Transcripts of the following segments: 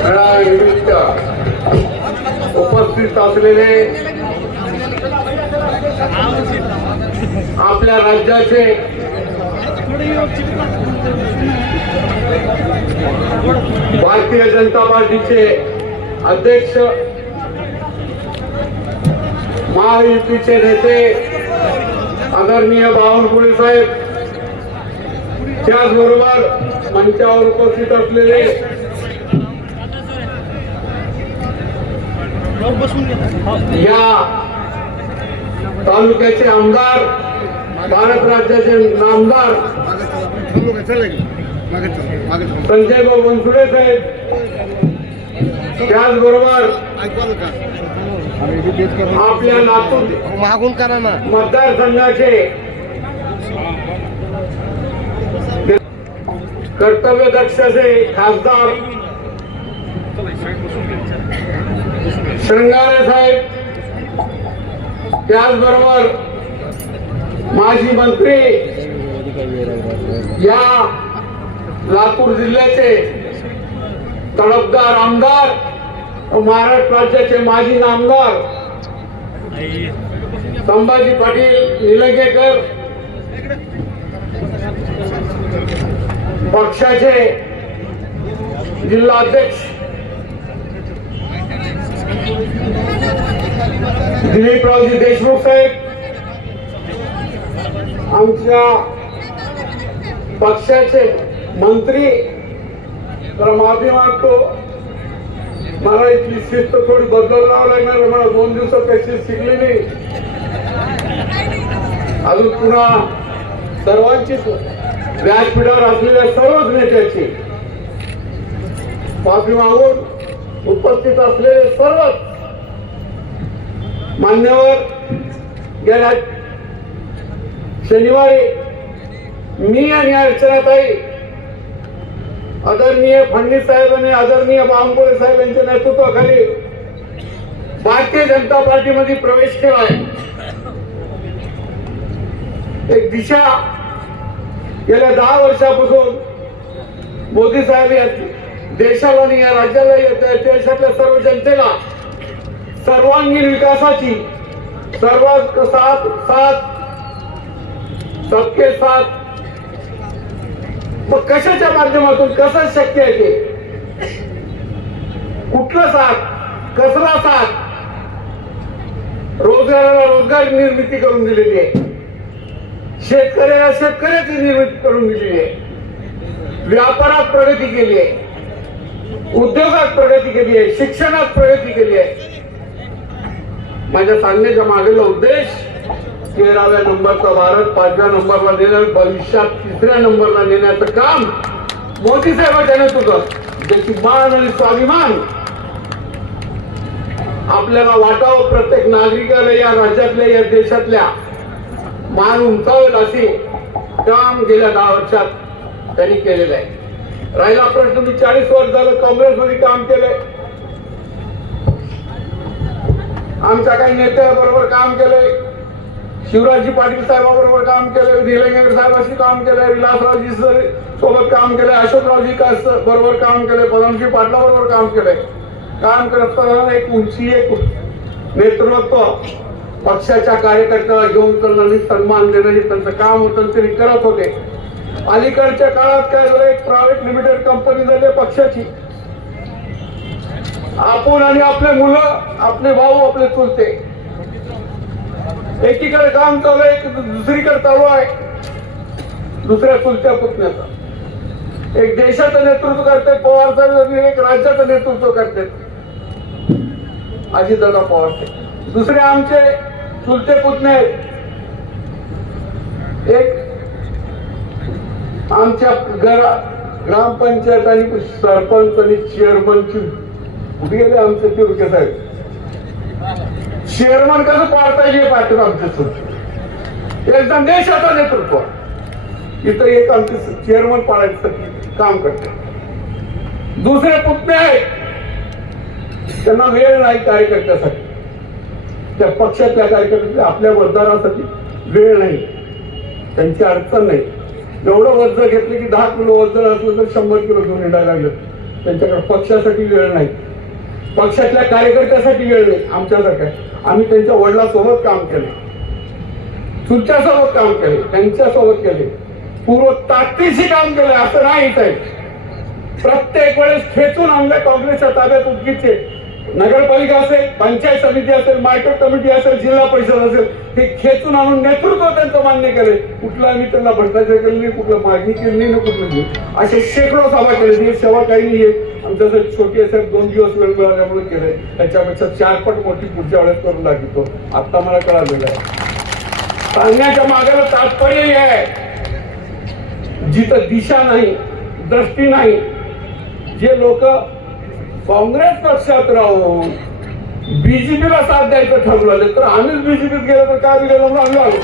मेळाव्यानिमित्त उपस्थित असलेले आपल्या राज्याचे भारतीय जनता पार्टीचे अध्यक्ष महायुतीचे नेते आदरणीय बावनकुळे साहेब त्याचबरोबर मंचावर उपस्थित असलेले या तालुक्याचे आमदार भारत राज्याचे नामदार संजय भाऊ बनसुडे साहेब त्याचबरोबर आपल्या लातूर मागून करा ना. मतदारसंघाचे कर्तव्य दक्षाचे खासदार शृंगारे साहेब त्याचबरोबर माजी मंत्री या लातूर जिल्ह्याचे तडफदार आमदार महाराष्ट्र राज्याचे माजी आमदार संभाजी पाटील निलंगेकर पक्षाचे जिल्हाध्यक्ष दिलीपरावजी देशमुख साहेब आमच्या पक्षाचे मंत्री तर माफी मागतो मला इथली शिस्त थोडी बदलावं लागणार मला दोन दिवसात काही शिस्त शिकली नाही. अजून पुन्हा सर्वांचीच व्यासपीठावर असलेल्या सर्वच नेत्यांची माफी मागून उपस्थित असलेले सर्वच मान्यवर गेल्या शनिवारी मी आणि अर्चनाताई आदरणीय फडणवीस साहेब आणि आदरणीय बावनकुळे साहेब यांच्या नेतृत्वाखाली भारतीय जनता पार्टीमध्ये प्रवेश केला आहे एक दिशा गेल्या दहा वर्षापासून मोदी साहेब या देशाला आणि या राज्याला या देशातल्या सर्व जनतेला सर्वांगीण विकासाची सर्वात साथ साथ सबके साथ. मग कशाच्या माध्यमातून? कसं शक्य आहे ते? कुठलं साथ? कसला साथ? रोजगाराला रोजगार निर्मिती करून दिलेली आहे. शेतकऱ्याला शेतकऱ्याची निर्मिती करून दिलेली आहे. व्यापारात प्रगती केली आहे. उद्योगात प्रगती केली आहे. शिक्षणात प्रगती केली आहे. माझ्या सांगण्याच्या मागेला उद्देश तेराव्या नंबरचा भारत पाचव्या नंबरला नेणार भविष्यात तिसऱ्या नंबरला नेण्याचं काम मोदी साहेबांच्या नेतृत्वात. त्याची मान आणि स्वाभिमान आपल्याला वाटावं प्रत्येक नागरिकाला या राज्यातल्या या देशातल्या मान उंचावेल असे काम गेल्या दहा वर्षात त्यांनी केलेलं आहे. राहिला प्रश्न मी चाळीस वर्ष झालं काँग्रेसमध्ये काम केलंय. आमच्या काही नेत्याबरोबर काम केलंय. शिवराजजी पाटील साहेबाबरोबर काम केलंय. निलंगेकर साहेबांशी काम केलंय. विलासरावजी सर सोबत काम केलंय. अशोकरावजी बरोबर काम केलंय. पदमजी पाटलाबरोबर काम केलंय. काम करत असताना एक उंची एक नेतृत्व पक्षाच्या कार्यकर्त्याला घेऊन करणं आणि सन्मान देणं हे त्यांचं काम होतं तरी करत होते. अलीकडच्या काळात काय झालं? एक प्रायव्हेट लिमिटेड कंपनी झाली पक्षाची. आपण आणि आपले मुलं आपले भाऊ आपले चुलते. एकीकडे काम चालू आहे दुसरीकडे चालू आहे. दुसऱ्या चुलत्या पुतण्याचा. एक देशाचं नेतृत्व करते पवार साहेब एक राज्याचं नेतृत्व करते. अजितदादा पवार साहेब. दुसरे आमचे चुलते पुतणे आहेत. एक आमच्या घरा ग्रामपंचायत आणि सरपंच आणि चेअरमनची गेले आमचे तिरुके साहेब. चेअरमन कसं पाळता येईल पाठवून आमच्या एकदम देशाचं नेतृत्व. इथं एक आमचे चेअरमन पाळायचं काम करते. दुसरे पुतणे आहेत. त्यांना वेळ नाही कार्यकर्त्यासाठी. त्या पक्षातल्या कार्यकर्त्या आपल्या मतदारासाठी वेळ नाही. त्यांची अडचण नाही. एवढं वजन घेतलं की दहा किलो वजन असलं तर शंभर किलो घेऊन येणार लागलं. त्यांच्याकडे पक्षासाठी वेळ नाही. पक्षातल्या कार्यकर्त्यासाठी वेळ नाही. आमच्यासारख्या आम्ही त्यांच्या वडिलांसोबत काम केले तुमच्यासोबत काम केले त्यांच्यासोबत केले पूर्व ताकदीशी काम केलं असं नाही साहेब. प्रत्येक वेळेस खेचून आणलं काँग्रेसच्या ताब्यात उदगीचे नगरपालिका असेल पंचायत समिती असेल मार्केट कमिटी असेल जिल्हा परिषद असेल हे खेचून आणून नेतृत्व त्यांचं मान्य केले कुठला आम्ही त्यांना भ्रष्टाचार केले नाही कुठलं मागणी केली नाही ना कुठलं नाही. असे शेकडो सभा केले ही सभा काही नाहीये आमच्यासाठी छोटी असेल दोन दिवस वेळ मिळाल्यामुळे केले त्याच्यापेक्षा चार पट मोठी पुढच्या वेळेस करून लागतो आता मला कळालेलं आहे. सांगण्याच्या मागाला तात्पर्य हे आहे. जिथं दिशा नाही दृष्टी नाही जे लोक काँग्रेस पक्षात राहून बीजेपीला साथ द्यायचं ठरवलं तर आम्हीच बीजेपीत गेलो तर काय गेलो म्हणून आम्ही आलो.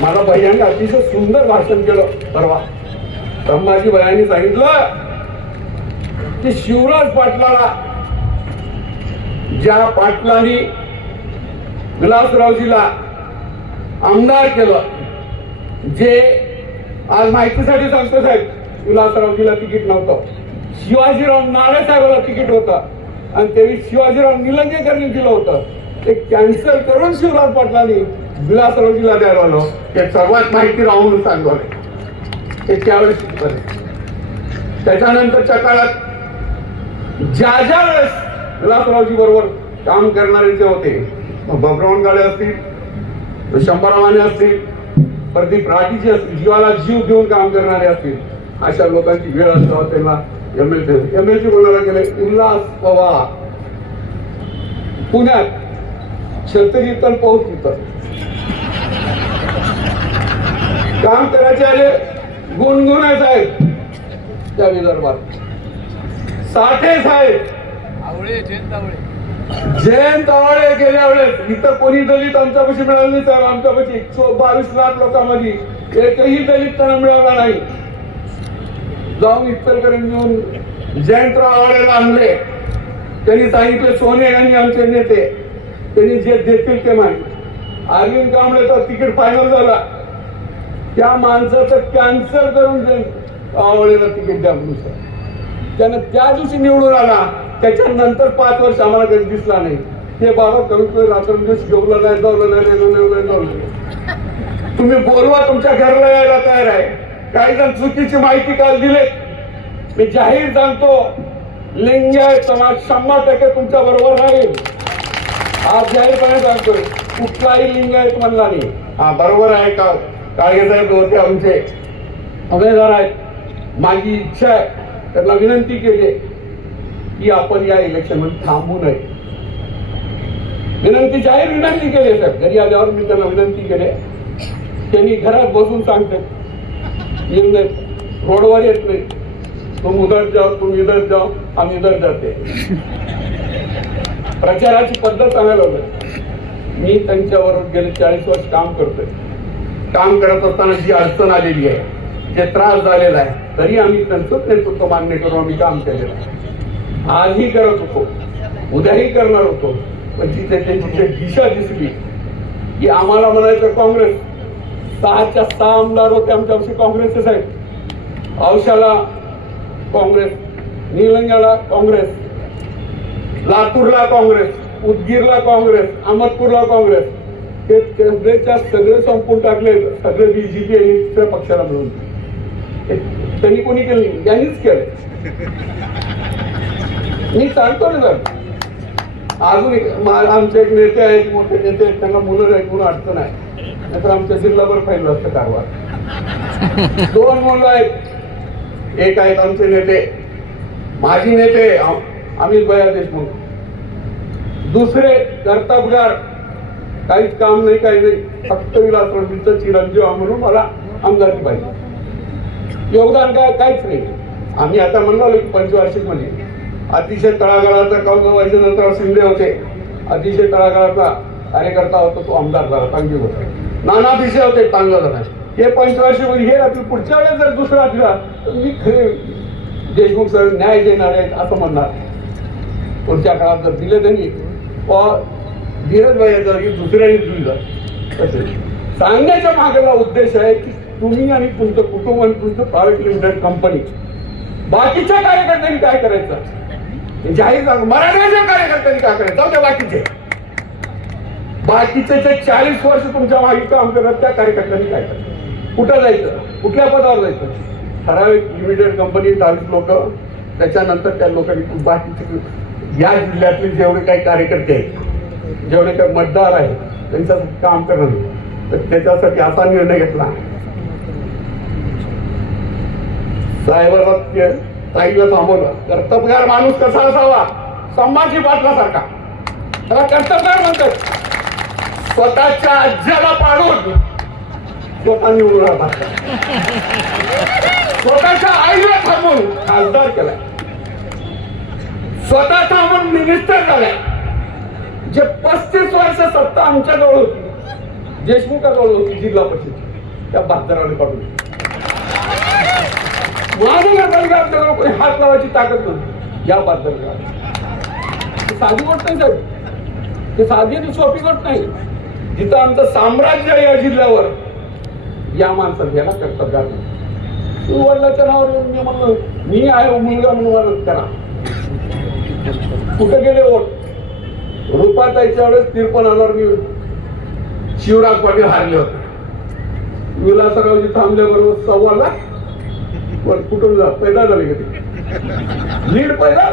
मला भैयाने अतिशय सुंदर भाषण केलं परवा. ब्रह्माजी भैयानी सांगितलं की शिवराज पाटलाला ज्या पाटलांनी विलासरावजीला आमदार केलं जे आज माहितीसाठी सांगतो साहेब विलासरावजीला तिकीट नव्हतं. शिवाजीराव नाळे तिकीट होतं. आणि तेवी शिवाजीराव निलंगेकरनी दिलं होतं. ते कॅन्सल करून शिवराज पाटलांनी विलासरावजीला द्यायला आलो. ते सर्वात माहिती राहून सांगवले ते त्यावेळेस त्याच्यानंतरच्या काळात ज्या ज्या वेळेस विलासरावजी बरोबर काम करणारे जे होते बबरावण गाडे असतील शंभरावाने असतील प्रदीप राठीचे असतील जीवाला जीव घेऊन काम करणारे असतील अशा लोकांची वेळ असतो त्यांना M L C M L C कोणाला गेले उल्हास पवार. पुण्यात छत्री तर पाऊस तिथं काम करायचे आले गुणगुण साहेब त्या विदर्भात. साठे साहेब. आवळे जयंत आवळे. जयंत आवाळे गेल्या वेळेस. इथं कोणी दलित आमच्यापाशी मिळाले नाही साहेब. आमच्यापाशी बावीस लाख लोकांमध्ये एकही दलित त्यांना मिळाला नाही. जाऊन इतरकडे जयंतराव आवाळेला आणले. त्यांनी सांगितले सोने यांनी आमचे नेते. त्यांनी जे देतील ते माहिती अरविंद कांबळेचा तिकीट फायनल झाला. त्या माणसाचं कॅन्सल करून आवडेला तिकीट द्या म्हणून त्यानं त्या दिवशी निवडून आला. त्याच्यानंतर पाच वर्ष आम्हाला कधी दिसला नाही. ते बाबा कमीत रात्रंदिवस जेवलं नाही जावलं नाही नाही जावलं नाही. तुम्ही बोलवा तुमच्या घरला यायला तयार आहे. काही जण चुकीची माहिती काल दिले मी जाहीर सांगतो लिंगायत समाज शंभर टक्के तुमच्या बरोबर राहील. आज जाहीरपणे सांगतोय कुठलाही लिंगायत म्हणला नाही. हा बरोबर आहे का काळगे साहेब होते आमचे. उमेदवार आहेत. माझी इच्छा आहे त्यांना विनंती केली की आपण या इलेक्शनमध्ये थांबू नये. विनंती जाहीर विनंती केली साहेब. घरी आल्यावर मी त्यांना विनंती केली त्यांनी घरात बसून सांगते. येत नाही रोडवर येत नाही. तुम उधर जाओ तुम इधर जाओ आम्ही इधर जाते. प्रचाराची पद्धत सांगायला लागली मी त्यांच्यावर गेले चाळीस वर्ष काम करतोय. काम करत असताना जी अडचण आलेली आहे जे त्रास झालेला आहे तरी आम्ही त्यांचंच नेतृत्व मान्य करून आम्ही काम केलेलं आहे. आजही करत होतो. उद्याही करणार होतो. पण तिथे त्यांची दिशा दिसली की आम्हाला म्हणायचं काँग्रेस. सहाच्या सहा आमदार होते आमच्यापाशी काँग्रेसचे साहेब. औशाला काँग्रेस निलंग्याला काँग्रेस लातूरला काँग्रेस उदगीरला काँग्रेस अहमदपूरला काँग्रेस. ते सगळेच्या सगळे संपून टाकले सगळे बीजेपी आणि दुसऱ्या पक्षाला मिळून. त्यांनी कोणी केलं नाही? यांनीच केलं. मी सांगतो ना सर. अजून एक मा- आमचे एक नेते आहेत मोठे नेते आहेत त्यांना मुलं आहेत म्हणून अडचण आहे. नाहीतर आमच्या जिल्हाभर पाहिलं असतं कारवार दोन मुलं आहेत. एक आहेत आमचे नेते. माजी नेते अमित भया देशमुख. दुसरे कर्तबगार. काहीच काम नाही काही नाही. फक्त विलासरावजीचं चिरंजीव आहे म्हणून मला आमदारकी पाहिजे. योगदान काय काहीच नाही. आम्ही आता म्हणलो की पंचवार्षिक म्हणजे. अतिशय तळागाळाचा काँग्रेस नंतर शिंदे होते. अतिशय तळागाळाचा कार्यकर्ता होता तो आमदार झाला. चांगली होता नाना भिसे होते चांगला झाला. हे पंचवार्षिकमध्ये हे राहतील पुढच्या वेळेस जर दुसरा असला तर मी खरे देशमुख सर न्याय देणार आहेत असं म्हणणार. पुढच्या काळात जर दिलं त्यांनी व धीरज भाई जर दुसऱ्याने दिलं. तसे सांगण्याच्या मागेला उद्देश आहे की तुम्ही आणि तुमचं कुटुंब आणि तुमचं प्रायव्हेट लिमिटेड कंपनी बाकीच्या कार्यकर्त्यांनी काय करायचं? जाहीर मराठ्याच्या कार्यकर्त्यांनी काय करायचं? बाकीचे. बाकीचे जे चाळीस वर्ष तुमच्या मागे काम करत त्या कार्यकर्त्यांनी काय करतात कुठं जायचं? कुठल्या पदावर जायचं? ठराविक लिमिटेड कंपनी चाळीस लोक त्याच्यानंतर त्या लोकांनी बाकीचे या जिल्ह्यातले जेवढे काही कार्यकर्ते आहेत जेवढे काही मतदार आहेत त्यांच्यासाठी काम करणं. तर त्याच्यासाठी असा निर्णय घेतला. साहेबाला ताईला थांबवलं. कर्तबगार माणूस कसा असावा? संभाजी पाटलासारखा. त्याला कर्तबगार म्हणतात. स्वतःच्या आज्याला पाडून स्वतः निवडून राहतात स्वतःच्या आईला थांबून खासदार केलाय स्वतः थांबून मिनिस्टर झालाय जे पस्तीस वर्ष सत्ता आमच्याजवळ होती देशमुखाजवळ होती जिल्हा परिषद त्या बाजाराने पाडून. माझ्या घरच्या कोणी हात लावायची ताकद नव्हती. या बहादर साधी गोष्ट नाही साहेब. ते साधी आणि सोपी गोष्ट नाही. जिथं आमचं साम्राज्य आहे या जिल्ह्यावर या माणसाला याला कर्तव्य तू वडिलाच्या नावावर येऊन मी म्हणलं मी आहे मुलगा म्हणून करा. कुठे गेले वोट? रुपाताईच्या वेळेस तिरपण आल्यावर मी शिवराज पाटील हारले होते. विलासरावजी थांबल्याबरोबर सव्वा लाख. पण कुठून जा? पैदा झाले का लीड पैदा?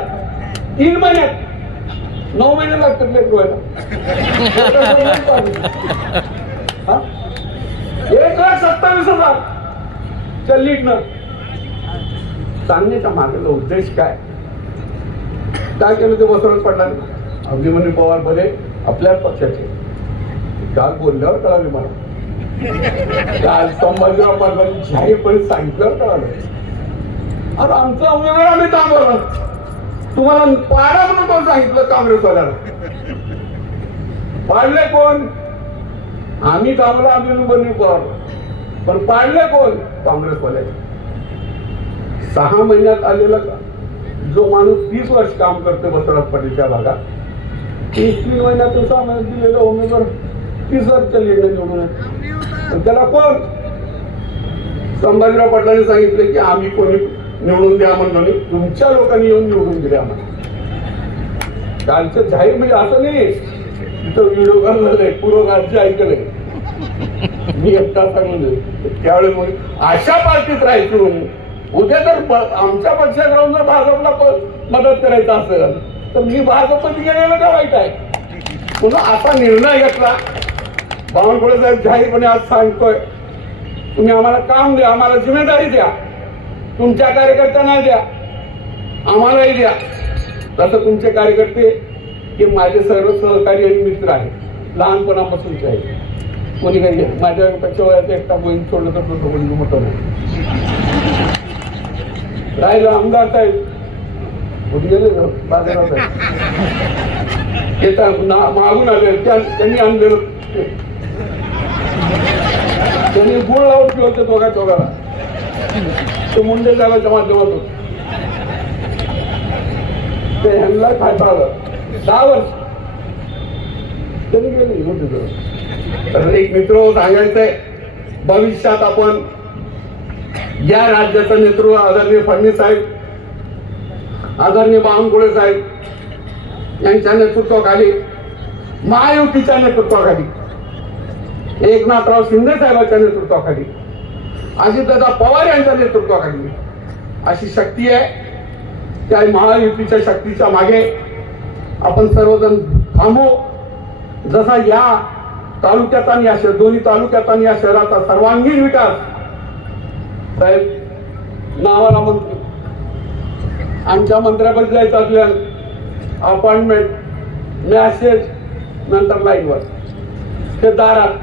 तीन महिन्यात. नऊ महिने लागतात लेट व्हायला. एक लाख सत्तावीस हजार. त्या लीडनं. सांगण्याच्या मागेला उद्देश काय? काय केलं ते बसवत पडणार अभिमन्यू पवार बरे आपल्याच पक्षाचे. काल बोलल्यावर कळाले मला. काल संभाजीराव पाटलांनी जाहीरपणे सांगितल्यावर कळालं. अरे आमचा उमेदवार आम्ही थांबवलं तुम्हाला पाडा म्हणून पण सांगितलं काँग्रेसवाल्याला पाडले कोण? आम्ही थांबलो आम्ही बनी पवार पण पाडले कोण? काँग्रेसवाले सहा महिन्यात आलेला का जो माणूस तीस वर्ष काम करतो बसवराज पाटीलच्या भागात तीस तीन महिन्यातून सहा महिन्यात दिलेला उमेदवार तीस वर्षच्या निर्णय निवडून त्याला कोण? संभाजीराव पाटलांनी सांगितलं की आम्ही कोणी निवडून द्या म्हणलो नाही तुमच्या लोकांनी येऊन निवडून दिल्या आम्हाला कालचं जाहीर म्हणजे असं नाही. तिथं व्हिडिओ झालंय पूर्व राज्य ऐकलंय. मी एकटा सांगून त्यावेळेस मग अशा पार्टीत राहायचो. उद्या जर आमच्या पक्षात राहून जर भाजपला मदत करायचं असेल तर मी भाजपमध्ये गेलेलं का वाईट आहे? म्हणून असा निर्णय घेतला. बावनकुळे साहेब जाहीरपणे आज सांगतोय तुम्ही आम्हाला काम द्या आम्हाला जिम्मेदारी द्या. तुमच्या कार्यकर्त्यांना द्या आम्हालाही द्या. तसं तुमचे कार्यकर्ते हे माझे सर्व सहकारी आणि मित्र आहेत. लहानपणापासूनचे आहेत. कोणी काही माझ्यापेक्षा वयात एकटा बहीण सोडलं तर तो बहीण मोठं नाही राहिलं आमदार साहेब. गेले बाजारात आहे. ते ना- मागून आले. त्यांनी आणलेलं ते. त्यांनी गुळ लावून ठेवते दोघा दोघाला ते मुंडे साहेबाच्या माध्यमातून. ते ह्यांना काय आलं दहा वर्ष. तर एक मित्र सांगायचंय भविष्यात आपण या राज्याचं नेतृत्व आदरणीय फडणवीस साहेब आदरणीय बावनकुळे साहेब यांच्या नेतृत्वाखाली महायुतीच्या नेतृत्वाखाली एकनाथराव शिंदे साहेबांच्या नेतृत्वाखाली अजितदादा पवार यांच्या नेतृत्वाखाली. अशी शक्ती आहे. त्या महायुतीच्या शक्तीच्या मागे आपण सर्वजण थांबू. जसा या तालुक्यात आणि या शहर- दोन्ही तालुक्यात आणि या शहराचा सर्वांगीण विकास साहेब नावाला मंत्री आमच्या मंत्र्यापाशी जायचं असल्या अपॉइंटमेंट मॅसेज नंतर लाईनवर ते दारात.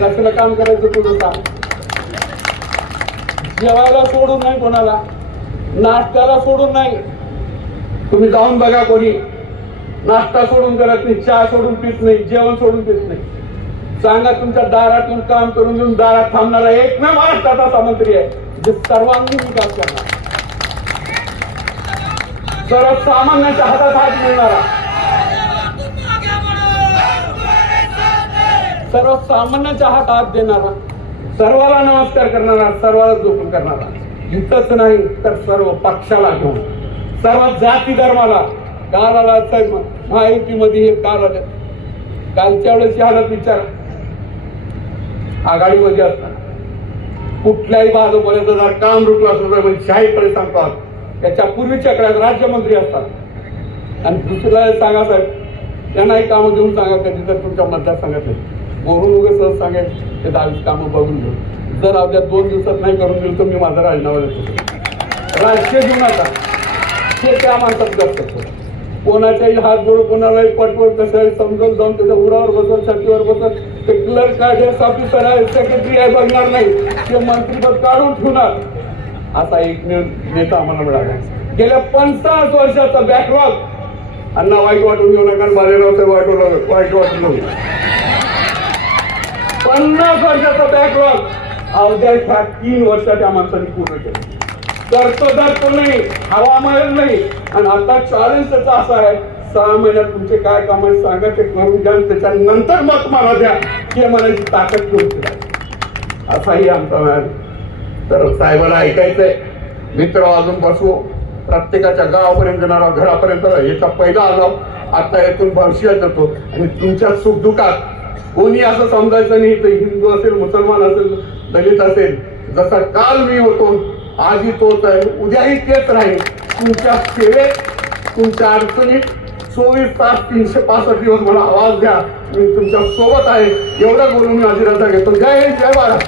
कसलं काम करायचं तुझं सांग जेवायला सोडून नाही कोणाला. नाश्त्याला सोडून नाही. तुम्ही जाऊन बघा कोणी. नाश्ता सोडून करत नाही चहा सोडून पित नाही जेवण सोडून पित नाही. सांगा तुमच्या दारातून काम करून घेऊन दारात थांबणारा एक ना महाराष्ट्राचा असा मंत्री आहे जे सर्वांगीण विकास करणार. सर्वसामान्यांच्या हातात हात मिळणारा. सर्वसामान्यांच्या हात हात देणारा. सर्वाला नमस्कार करणारा सर्वाला जोखून करणारा. इथंच नाही तर सर्व पक्षाला घेऊन. सर्व जाती धर्माला काल आला महायुतीमध्ये हे काल आलं. कालच्या वेळेस हालत विचार. आघाडीमध्ये असताना. कुठल्याही बाजूपर्यंत जर काम रुकलं असलं म्हणजे शाहीकडे सांगतात त्याच्या पूर्वीच्या काळात राज्यमंत्री असतात. आणि दुसऱ्याला सांगा साहेब त्यांनाही कामं देऊन सांगा कधी जर तुमच्या मतदारसंघातले. बोलून वगैरे सहज सांगेल ते दहावीस कामं बघून घेऊ जर आपल्या दोन दिवसात नाही करून दिलं तर मी माझा राजीनामा देतो राजकीय जीवनाचा. हे त्या माणसात जास्त असतो कोणाच्याही हात जोड कोणालाही पटवळ कसं आहे समजून जाऊन त्याच्या उरावर बसत छातीवर बसत ते क्लर्क आहे ऑफिसर आहे सेक्रेटरी आहे बघणार नाही. ते मंत्रीपद काढून ठेवणार. असा एक नेता आम्हाला मिळाला. गेल्या पंचाळीस वर्षाचा बॅकलॉग अण्णा वाईट वाटून घेऊ नका बालेराव ते वाईट वाटलं- वाईट वाटून घेऊ. पन्नास वर्षाचा बॅकलॉग अवघ्या ह्या तीन वर्षात त्या माणसाने पूर्ण केलं. कर्तदार नाही हवामान नाही. आणि आता चॅलेंज त्याचा असा आहे सहा महिन्यात तुमचे काय काम आहे सांगा ते करून द्या त्याच्यानंतर मत मला द्या हे म्हणायची ताकद करून आहे. असाही आमचा मॅन तर साहेबाला ऐकायचंय. मित्र अजून बसू. प्रत्येकाच्या गावापर्यंत जाणार घरापर्यंत याचा पहिला आलो आता येथून भविष्यात जातो. आणि तुमच्या सुखदुःखात कोणी असं समजायचं नाही तर हिंदू असेल मुसलमान असेल दलित असेल जसा काल मी होतो आजही तोच आहे. उद्याही तेच राहील तुमच्या सेवेत तुमच्या अडचणीत चोवीस तास तीनशे पासष्ट दिवस मला आवाज द्या. मी तुमच्यासोबत आहे. एवढं बोलून मी माझी घेतो. जय हिंद जय महाराज